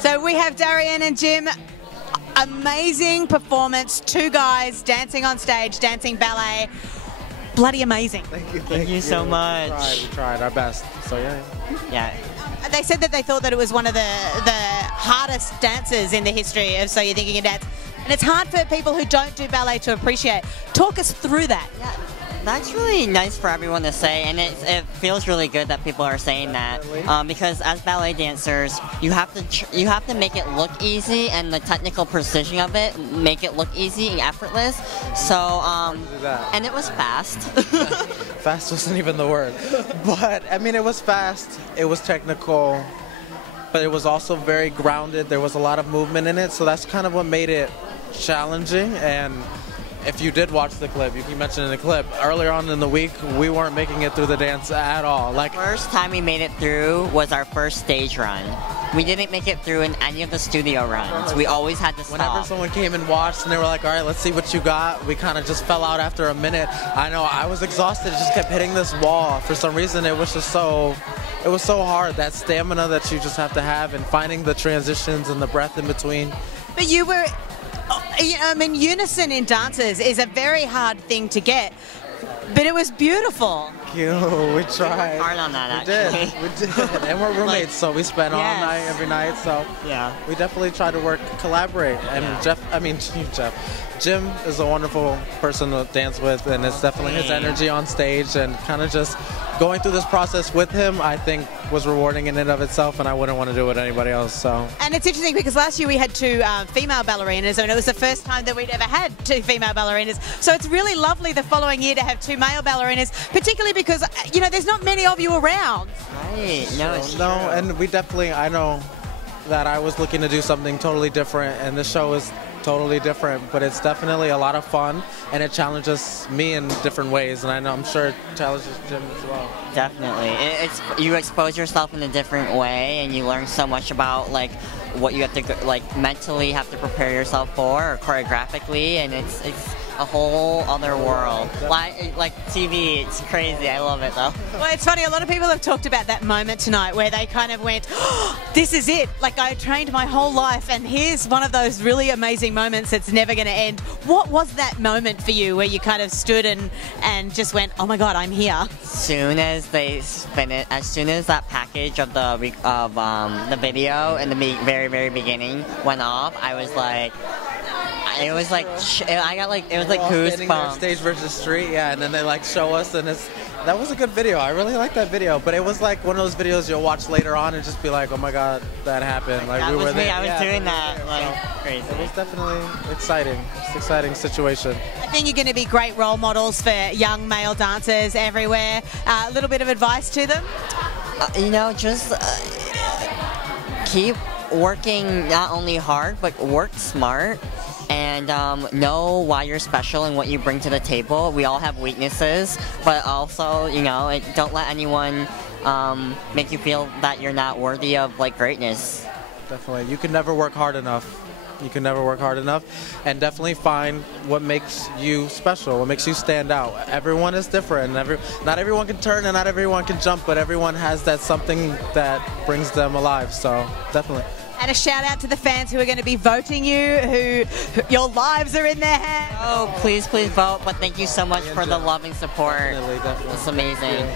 So we have Darion and Jim. Amazing performance. Two guys dancing on stage, dancing ballet. Bloody amazing. Thank you so much. We tried our best. So yeah. They said that they thought that it was one of the hardest dances in the history of So You're Thinking You Dance. And it's hard for people who don't do ballet to appreciate. Talk us through that. Yeah, that's really nice for everyone to say, and it feels really good that people are saying that, because as ballet dancers, you have to make it look easy, and the technical precision of it make it look easy and effortless. So and it was fast. Fast wasn't even the word, but I mean, it was fast, it was technical, but it was also very grounded. There was a lot of movement in it, so that's kind of what made it challenging. And if you did watch the clip, you mentioned in the clip, earlier on in the week, we weren't making it through the dance at all. The first time we made it through was our first stage run. We didn't make it through in any of the studio runs. We always had to stop. Whenever someone came and watched and they were like, all right, let's see what you got, we kind of just fell out after a minute. I know, I was exhausted, just kept hitting this wall. For some reason, it was just so hard, that stamina that you just have to have, and finding the transitions and the breath in between. But you were, I mean, unison in dances is a very hard thing to get, but it was beautiful. Thank you. We tried. Hard on that, actually. We did. And we're roommates, so we spent all night, every night. So yeah, we definitely try to collaborate. And Jim is a wonderful person to dance with, and it's definitely his energy on stage, and kind of just going through this process with him, I think, was rewarding in and of itself, and I wouldn't want to do it with anybody else. So. And it's interesting because last year we had two female ballerinas, and it was the first time that we'd ever had two female ballerinas. So it's really lovely the following year to have two male ballerinas, particularly because, you know, there's not many of you around. Right. No, and we definitely, I know that I was looking to do something totally different, and this show is totally different, but it's definitely a lot of fun, and it challenges me in different ways, and I'm sure it challenges Jim as well. Definitely. You expose yourself in a different way, and you learn so much about what you have to mentally have to prepare yourself for, or choreographically, and it's a whole other world. Like TV, it's crazy. I love it though. Well, it's funny, a lot of people have talked about that moment tonight where they kind of went, oh, this is it. Like, I trained my whole life, and here's one of those really amazing moments that's never going to end. What was that moment for you where you kind of stood and just went, oh my God, I'm here? As soon as they spin it, as soon as that package of the video in the very, very beginning went off, I was like, it was like goosebumps. Stage versus street, yeah, and then they show us, and that was a good video. I really like that video, but it was like one of those videos you'll watch later on and just be like, oh my God, that happened. That was me. I was doing that. Crazy. It was definitely exciting. It's an exciting situation. I think you're going to be great role models for young male dancers everywhere. A little bit of advice to them? Just keep working not only hard, but work smart. And know why you're special and what you bring to the table. We all have weaknesses, but also, don't let anyone make you feel that you're not worthy of greatness. Definitely. You can never work hard enough. You can never work hard enough, and definitely find what makes you special, what makes you stand out. Everyone is different. Not everyone can turn and not everyone can jump, but everyone has that something that brings them alive, so definitely. And a shout out to the fans who are going to be voting you, who your lives are in their hands. Oh, please vote, but thank you so much for the loving support. Definitely. It's amazing.